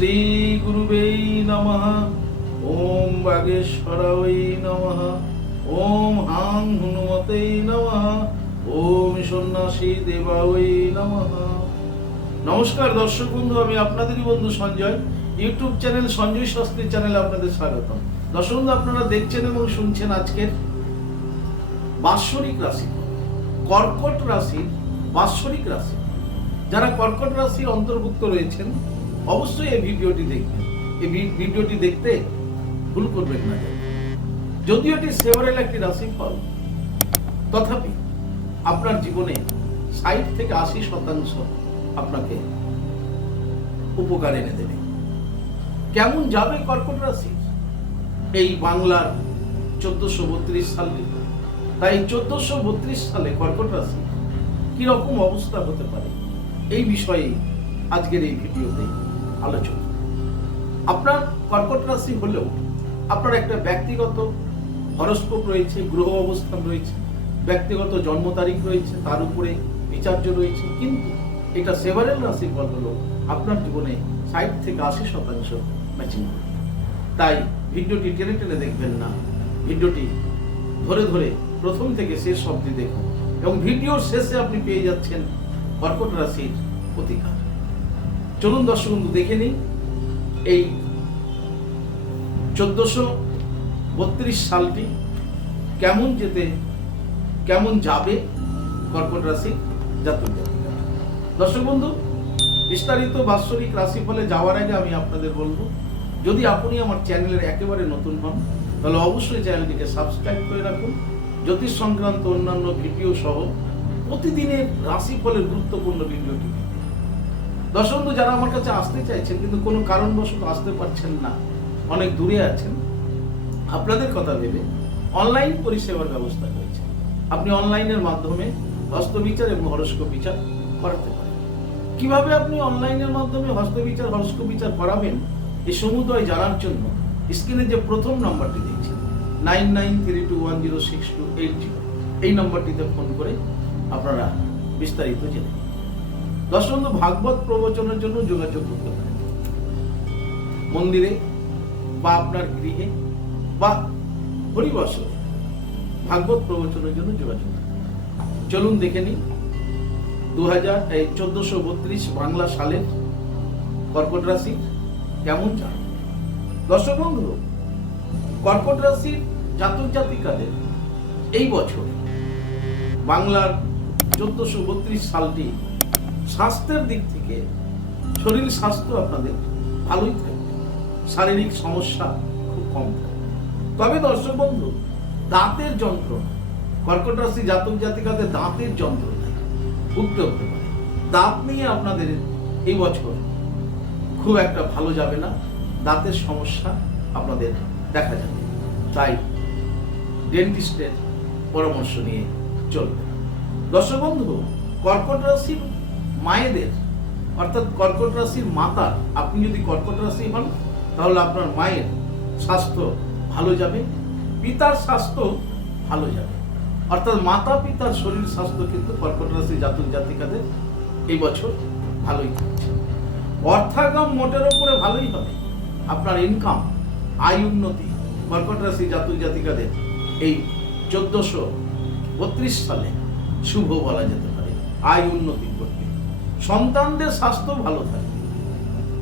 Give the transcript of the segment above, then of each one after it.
শ্রী গুরুবেই নমঃ। ওম বাগেশ্বরায় নমঃ। ওম হাং হনুমতেই নমঃ। ওম সন্ন্যাসী দেবায় নমঃ। নমস্কার দর্শক বন্ধু, আমি আপনাদেরই বন্ধু সঞ্জয়। ইউটিউব চ্যানেল সঞ্জয় শাস্ত্রী চ্যানেলে আপনাদের স্বাগতম। দর্শক বন্ধু, আপনারা দেখছেন এবং শুনছেন আজকের বাৎসরিক রাশি। কর্কট রাশির বাৎসরিক রাশি। যারা কর্কট রাশির অন্তর্ভুক্ত রয়েছেন অবশ্যই এই ভিডিওটি দেখবেন। এই ভিডিওটি দেখতে ভুল করবেন না যদিও এটি সেভারেল একটি রাশিফল, তথাপি আপনার জীবনে ষাট থেকে আশি শতাংশ আপনাকে উপকার এনে দেবে। কেমন যাবে কর্কট রাশি? এই বাংলার চোদ্দশো বত্রিশ সালটি তাই চোদ্দশো বত্রিশ সালে কর্কট রাশি কীরকম অবস্থা হতে পারে? এই বিষয়ে আজকের এই ভিডিওতে আলোচনা। আপনার কর্কট রাশি হলেও আপনার একটা ব্যক্তিগত হরস্কোপ রয়েছে, গ্রহ অবস্থান রয়েছে, ব্যক্তিগত জন্ম তারিখ রয়েছে, তার উপরে বিচার্য রয়েছে, কিন্তু এটা সেভারেল রাশির ফল হলো আপনার জীবনে ষাট থেকে আশি শতাংশ ম্যাচিং তাই ভিডিওটি টেনে টেনে দেখবেন না। ভিডিওটি ধরে ধরে প্রথম থেকে শেষ অবধি দেখুন এবং ভিডিওর শেষে আপনি পেয়ে যাচ্ছেন কর্কট রাশির প্রতিকার। চলুন দর্শক বন্ধু, দেখে নিন এই চোদ্দশো বত্রিশ সালটি কেমন যেতে, কেমন যাবে কর্কট রাশি জাতক দর্শক বন্ধু, বিস্তারিত বাৎসরিক রাশিফলে যাওয়ার আগে আমি আপনাদের বলব, যদি আপনি আমার চ্যানেলের একেবারে নতুন হন, তাহলে অবশ্যই চ্যানেলটিকে সাবস্ক্রাইব করে রাখুন। জ্যোতিষ সংক্রান্ত অন্যান্য ভিডিও সহ প্রতিদিনের রাশিফলের গুরুত্বপূর্ণ ভিডিওটি পেতে। দর্শক বন্ধু যারা আমার কাছে আসতে চাইছেন, কিন্তু কোনো কারণবশত আসতে পারছেন না, অনেক দূরে আছেন, আপনাদের কথা ভেবে অনলাইন পরিষেবার ব্যবস্থা রয়েছে আপনি অনলাইনের মাধ্যমে হস্তবিচার এবং হরস্কোপ বিচার করাতে পারেন কীভাবে আপনি অনলাইনের মাধ্যমে হস্তবিচার, হরস্কোপ বিচার করাবেন এই সমুদয় জানার জন্য স্ক্রিনে যে প্রথম নম্বরটি দিয়েছেন nine nine three two one zero six two eight zero, এই নম্বরটিতে ফোন করে আপনারা বিস্তারিত জেনে বন্ধু, ভাগবত প্রবচনের জন্য যোগাযোগ করতে পারেন মন্দিরে বা আপনার গৃহে বা হরিবাসর ভাগবত প্রবচনের জন্য যোগাযোগ চলুন দেখে নিন দু হাজার চোদ্দশো বত্রিশ বাংলা সালের কর্কট রাশি কেমন যান দর্শক বন্ধু কর্কট রাশির জাতক জাতিকাদের এই বছর বাংলার চোদ্দশো বত্রিশ সালটি স্বাস্থ্যের দিক থেকে শরীর স্বাস্থ্য আপনাদের ভালোই থাকবে। শারীরিক সমস্যা খুব কম থাকবে। তবে দর্শক বন্ধু, দাঁতের যন্ত্রণা কর্কট রাশি জাতক জাতিকাদের দাঁতের যন্ত্রণায় ভুগতে হতে পারে। দাঁত নিয়ে আপনাদের এই বছর খুব একটা ভালো যাবে না। দাঁতের সমস্যা আপনাদের দেখা যাবে। তাই ডেন্টিস্টের পরামর্শ নিয়ে চলবে। দর্শক বন্ধু কর্কট রাশির মায়েদের, অর্থাৎ কর্কট রাশির মাতার, আপনি যদি কর্কট রাশি হন, তাহলে আপনার মায়ের স্বাস্থ্য ভালো যাবে, পিতার স্বাস্থ্য ভালো যাবে। অর্থাৎ মাতা পিতার শরীর স্বাস্থ্য কিন্তু কর্কট রাশি জাতক জাতিকাদের এই বছর ভালোই থাকছে। অর্থাগম মোটের ওপরে ভালোই হবে। আপনার ইনকাম আয় উন্নতি কর্কট রাশি জাতক জাতিকাদের এই চোদ্দশো বত্রিশ সালে শুভ বলা যেতে পারে। আয় উন্নতি সন্তানদের স্বাস্থ্য ভালো থাকবে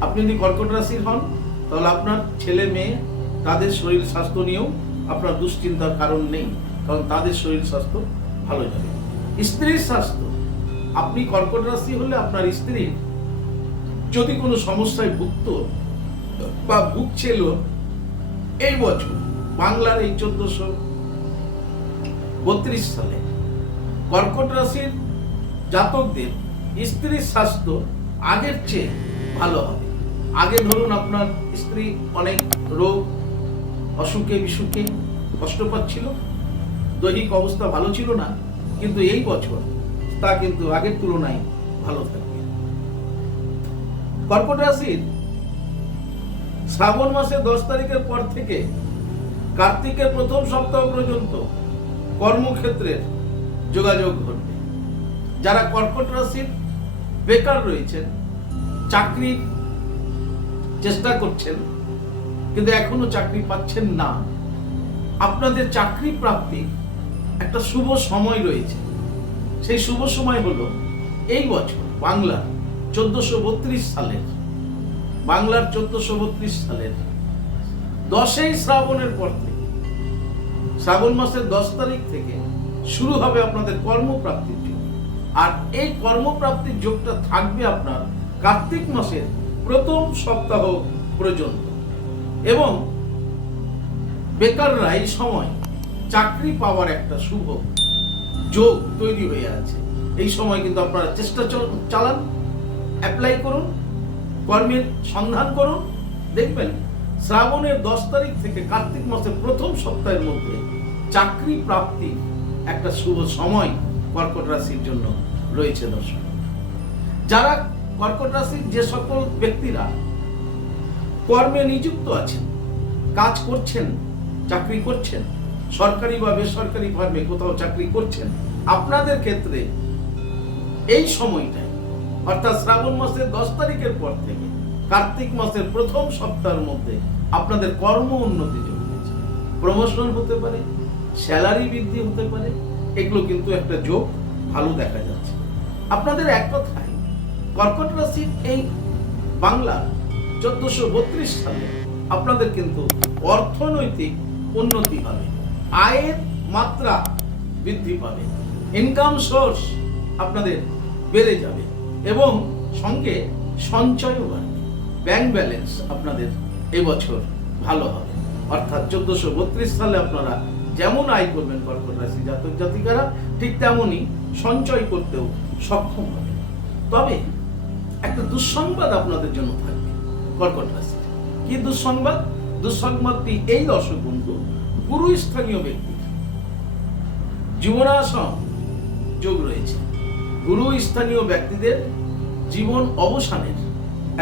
আপনি যদি কর্কট রাশির হন, তাহলে আপনার ছেলে মেয়ে, তাদের শরীর স্বাস্থ্য নিয়েও আপনার দুশ্চিন্তার কারণ নেই, কারণ তাদের শরীর স্বাস্থ্য ভালো যাবে স্ত্রীর স্বাস্থ্য, আপনি কর্কট রাশি হলে আপনার স্ত্রীর যদি কোনো সমস্যায় ভুগত বা ভুগছিল এই বছর, বাংলার এই চোদ্দশো বত্রিশ সালে, কর্কট রাশির জাতকদের স্ত্রীর স্বাস্থ্য আগের চেয়ে ভালো হবে। আগে ধরুন আপনার স্ত্রী অনেক রোগ, অসুখে বিসুখে কষ্ট পাচ্ছিল, দৈহিক অবস্থা ভালো ছিল না, কিন্তু এই বছর তা কিন্তু আগের তুলনায় ভালো থাকবে কর্কট রাশির শ্রাবণ মাসের দশ তারিখের পর থেকে কার্তিকের প্রথম সপ্তাহ পর্যন্ত কর্মক্ষেত্রের যোগাযোগ ঘটবে। যারা কর্কট রাশির বেকার রয়েছেন চাকরির চেষ্টা করছেন, কিন্তু এখনও চাকরি পাচ্ছেন না। আপনাদের চাকরি প্রাপ্তি একটা শুভ সময় রয়েছে। সেই শুভ সময় হলো এই বছর বাংলা চোদ্দশো বত্রিশ সালের, বাংলার চোদ্দশো বত্রিশ সালের দশই শ্রাবণের পর থেকে, শ্রাবণ মাসের দশ তারিখ থেকে শুরু হবে আপনাদের কর্মপ্রাপ্তির যোগ আর এই কর্মপ্রাপ্তির যোগটা থাকবে আপনার কার্তিক মাসের প্রথম সপ্তাহ পর্যন্ত। এবং বেকাররা এই সময় চাকরি পাওয়ার একটা শুভ যোগ তৈরি হয়ে আছে। এই সময় কিন্তু আপনারা চেষ্টা চল- চালান অ্যাপ্লাই করুন, কর্মের সন্ধান করুন। দেখবেন শ্রাবণের দশ তারিখ থেকে কার্তিক মাসের প্রথম সপ্তাহের মধ্যে চাকরি প্রাপ্তি একটা শুভ সময় কর্কট রাশির জন্য রয়েছে দর্শক। যারা কর্কট রাশির যে সকল ব্যক্তিরা কর্মে নিযুক্ত আছেন, কাজ করছেন, চাকরি করছেন, সরকারি বা বেসরকারি ফার্মে কোথাও চাকরি করছেন, আপনাদের ক্ষেত্রে এই সময়টায়, অর্থাৎ শ্রাবণ মাসের দশ তারিখের পর থেকে কার্তিক মাসের প্রথম সপ্তাহের মধ্যে আপনাদের কর্ম উন্নতি চলছে। প্রমোশন হতে পারে স্যালারি বৃদ্ধি হতে পারে এগুলো কিন্তু একটা যোগ ভালো দেখা যাচ্ছে। আপনাদের এক কথায়, কর্কট রাশির এই বাংলা চোদ্দশো বত্রিশ সালে আপনাদের কিন্তু অর্থনৈতিক উন্নতি হবে, আয়ের মাত্রা বৃদ্ধি পাবে ইনকাম সোর্স আপনাদের বেড়ে যাবে এবং সঙ্গে সঞ্চয়ও বাড়বে। ব্যাংক ব্যালেন্স আপনাদের এবছর ভালো হবে। অর্থাৎ চোদ্দশো বত্রিশ সালে আপনারা যেমন আয় করবেন কর্কট রাশি জাতক জাতিকারা, ঠিক তেমনই সঞ্চয় করতেও সক্ষম হবে। তবে একটা দুঃসংবাদ আপনাদের জন্য থাকবে কর্কট রাশির কি দুঃসংবাদ? দুঃসংবাদটি এই দর্শক বন্ধু গুরু স্থানীয় ব্যক্তির জীবনাশম যোগ রয়েছে। গুরু স্থানীয় ব্যক্তিদের জীবন অবসানের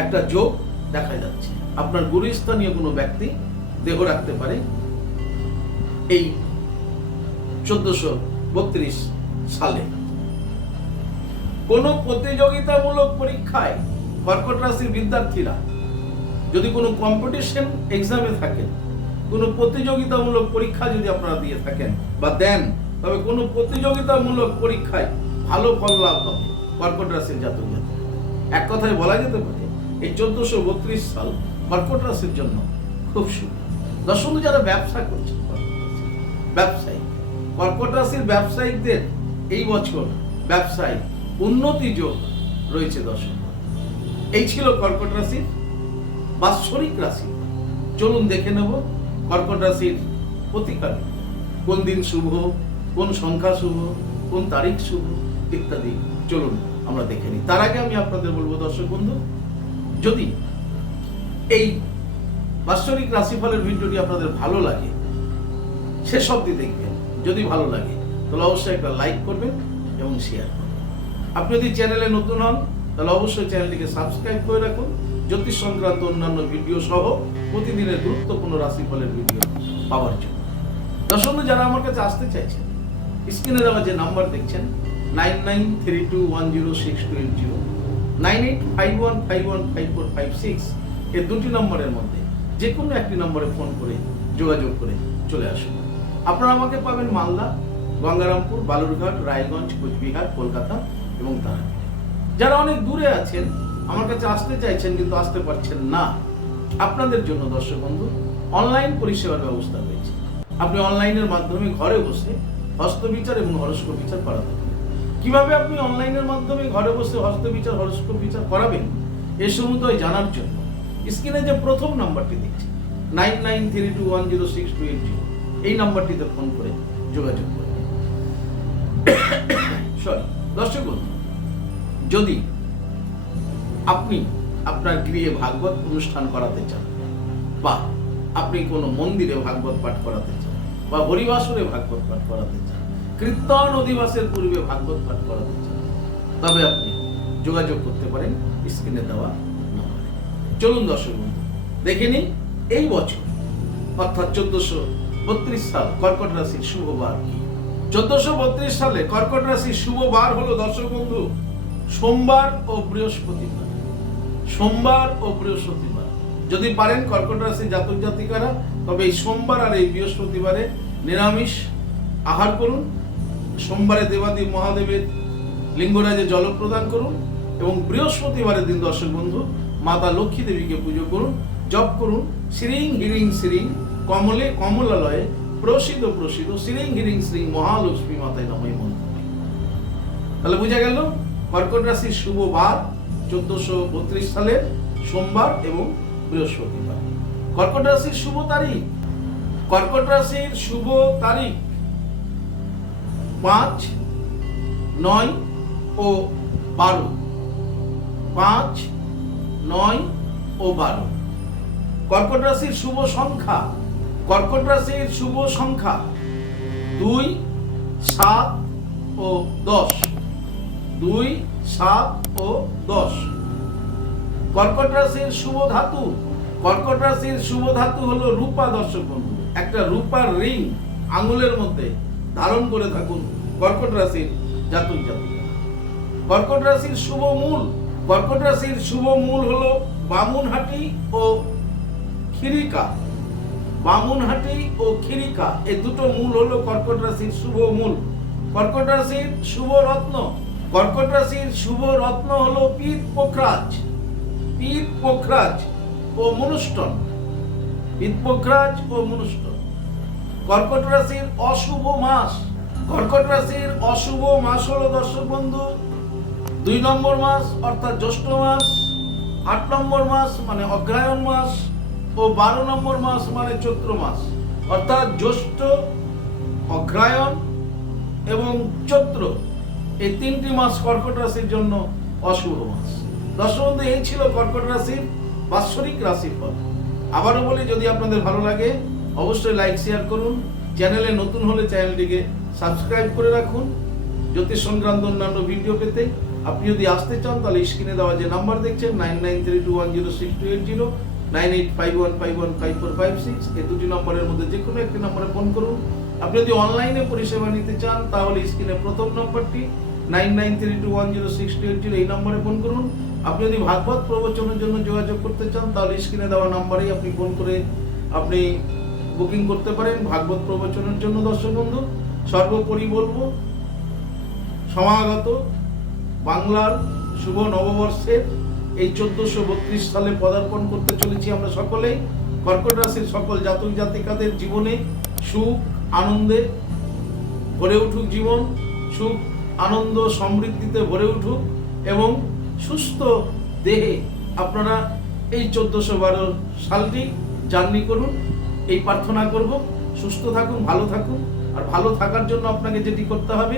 একটা যোগ দেখা যাচ্ছে। আপনার গুরু স্থানীয় কোনো ব্যক্তি দেহ রাখতে পারে, এই চোদ্দশো বত্রিশ সালে। কোনো প্রতিযোগিতামূলক পরীক্ষায় কর্কট রাশির বিদ্যার্থীরা যদি কোনো কম্পিটিশন এক্সামে থাকেন কোনো প্রতিযোগিতামূলক পরীক্ষা যদি আপনারা দিয়ে থাকেন বা দেন তবে কোনো প্রতিযোগিতামূলক পরীক্ষায় ভালো ফল লাভ হবে কর্কট রাশির জাতক জাতক এক কথায় বলা যেতে পারে এই চোদ্দশো বত্রিশ সাল কর্কট রাশির জন্য খুব শুভ দর্শক যারা ব্যবসা রাশির, ব্যবসায়ী কর্কট রাশির ব্যবসায়িকদের এই বছর ব্যবসায় উন্নতি যোগ রয়েছে দর্শক। এই ছিল কর্কট রাশির বাৎসরিক রাশি। চলুন দেখে নেব কর্কট রাশির প্রতিকার। কোন দিন শুভ, কোন সংখ্যা শুভ, কোন তারিখ শুভ ইত্যাদি। চলুন আমরা দেখে নিই। তার আগে আমি আপনাদের বলব দর্শক বন্ধু, যদি এই বাৎসরিক রাশিফলের ভিডিওটি আপনাদের ভালো লাগে, শেষ অবধি দেখবেন। যদি ভালো লাগে, তাহলে অবশ্যই একটা লাইক করবেন এবং শেয়ার করবেন। আপনি যদি চ্যানেলে নতুন হন, তাহলে অবশ্যই চ্যানেলটিকে সাবস্ক্রাইব করে রাখুন। জ্যোতিষ সংক্রান্ত অন্যান্য ভিডিও সহ প্রতিদিনের গুরুত্বপূর্ণ রাশিফলের ভিডিও পাওয়ার জন্য। দর্শক যারা আমার কাছে আসতে চাইছেন স্ক্রিনে দেওয়া যে নাম্বার দেখছেন nine nine three two one zero six two eight zero nine eight five one five one five four five six এর দুটি নম্বরের মধ্যে যে কোনো একটি নম্বরে ফোন করে যোগাযোগ করে চলে আসুন। আপনারা আমাকে পাবেন মালদা, গঙ্গারামপুর, বালুরঘাট, রায়গঞ্জ, কোচবিহার, কলকাতা এবং তারাপীঠ যারা অনেক দূরে আছেন, আমার কাছে আসতে চাইছেন কিন্তু আসতে পারছেন না, আপনাদের জন্য দর্শক বন্ধু, অনলাইন পরিষেবার ব্যবস্থা রয়েছে। আপনি অনলাইনের মাধ্যমে ঘরে বসে হস্তবিচার এবং হরস্ক বিচার করাতে পারেন কীভাবে আপনি অনলাইনের মাধ্যমে ঘরে বসে হস্তবিচার হরস্ক বিচার করাবেন, এ সমুদয় জানার জন্য স্ক্রিনে যে প্রথম নাম্বারটি দেখছি, nine nine three two one zero six two eight zero. এই নাম্বারটিতে ফোন করে যোগাযোগ করবেন সরি দর্শক বন্ধু, যদি আপনি আপনার গৃহে ভাগবত অনুষ্ঠান করাতে চান বা আপনি কোনো মন্দিরে ভাগবত পাঠ করাতে চান বা হরিবাসরে ভাগবত পাঠ করাতে চান কীর্তন অধিবাসের পূর্বে ভাগবত পাঠ করাতে চান, তবে আপনি যোগাযোগ করতে পারেন স্ক্রিনে দেওয়া নম্বরে। চলুন দর্শক বন্ধু, দেখে নিন এই বছর, অর্থাৎ চোদ্দশো বত্রিশ সাল, কর্কট রাশির শুভ বার। চোদ্দশো বত্রিশ সালে কর্কট রাশির শুভ বার হলো দর্শক বন্ধু, সোমবার ও বৃহস্পতিবার। সোমবার ও বৃহস্পতিবার। যদি পারেন কর্কট রাশি জাতক জাতিকারা, তবে এই সোমবার আর এই বৃহস্পতিবারে নিরামিষ আহার করুন, সোমবারে দেবাদেব মহাদেবের লিঙ্গরাজে জল প্রদান করুন এবং বৃহস্পতিবারের দিন দর্শক বন্ধু, মাতা লক্ষ্মী দেবীকে পুজো করুন, জপ করুন, শ্রীং হিরিং শ্রীং। কমলে কমলালয়ে প্রসিদ্ধ প্রসিদ্ধ শ্রীং হিরিং শ্রীং মহালক্ষ্মী মাতায় নময় মন্ত্র। তাহলে বোঝা গেল, কর্কট রাশির শুভ বার চোদ্দশো বত্রিশ সালের সোমবার এবং বৃহস্পতিবার। কর্কট রাশির শুভ তারিখ। কর্কট রাশির শুভ তারিখ পাঁচ, নয় ও বারো। পাঁচ, নয় ও বারো। কর্কট রাশির শুভ সংখ্যা কর্কট রাশির শুভ সংখ্যা দুই, সাত ও দশ। দুই, সাত ও দশ। কর্কট রাশির শুভ ধাতু। কর্কট রাশির শুভ ধাতু হলো রূপা দর্শক বন্ধু। একটা রূপার রিং আঙুলের মধ্যে ধারণ করে থাকুন কর্কট রাশির জাতক জাতিকা। কর্কট রাশির শুভ মূল। কর্কট রাশির শুভ মূল হলো বামুনহাটি ও খিরিকা বামুনহাটি ও খিরিকা এই দুটো মূল হলো কর্কট রাশির শুভ মূল। কর্কট রাশির শুভ রত্ন। কর্কট রাশির শুভ রত্ন হলো পিত পোখরাজ। পিত পোখরাজ ও মনুষ্টন পিত পোখরাজ ও মনুষ্টন কর্কট রাশির অশুভ মাস। কর্কট রাশির অশুভ মাস হলো দর্শক বন্ধু, দুই নম্বর মাস অর্থাৎ জ্যৈষ্ঠ মাস, আট নম্বর মাস মানে অগ্রায়ণ মাস ও বারো নম্বর মাস মানে চৈত্র মাস। অর্থাৎ জ্যৈষ্ঠ, অগ্রায়ণ এবং চৈত্র এই তিনটি মাস কর্কট রাশির জন্য অশুভ মাস। দর্শক এই ছিল কর্কট রাশির বাৎসরিক রাশিফল। আবারও বলি, যদি আপনাদের ভালো লাগে, অবশ্যই লাইক, শেয়ার করুন। চ্যানেলে নতুন হলে চ্যানেলটিকে সাবস্ক্রাইব করে রাখুন। জ্যোতিষ সংক্রান্ত অন্যান্য ভিডিও পেতে আপনি যদি আসতে চান, তাহলে স্ক্রিনে দেওয়া যে নাম্বার দেখছেন, nine nine three two one zero six two eight zero. Nine eight five one five one five four five six এই দুটি নম্বরের মধ্যে যে কোনো একটি নম্বরে ফোন করুন। আপনি যদি অনলাইনে পরিষেবা নিতে চান, তাহলে স্ক্রিনে প্রথম নম্বরটি nine nine three two one zero six two eight zero এই নম্বরে ফোন করুন। আপনি যদি ভাগবত প্রবচনের জন্য যোগাযোগ করতে চান, তাহলে স্ক্রিনে দেওয়া নাম্বারেই আপনি ফোন করে আপনি বুকিং করতে পারেন। ভাগবত প্রবচনের জন্য দর্শক বন্ধু, সর্বোপরি বলব, সমাগত বাংলার শুভ নববর্ষের এই চোদ্দশো বত্রিশ সালে পদার্পণ করতে চলেছি আমরা সকলেই। কর্কট রাশির সকল জাতক জাতিকাদের জীবনে সুখ, আনন্দে ভরে উঠুক জীবন, সুখ, আনন্দ, সমৃদ্ধিতে ভরে উঠুক এবং সুস্থ দেহে আপনারা এই চোদ্দশো বারো সালটি জার্নি করুন, এই প্রার্থনা করব। সুস্থ থাকুন, ভালো থাকুন, আর ভালো থাকার জন্য আপনাকে যেটি করতে হবে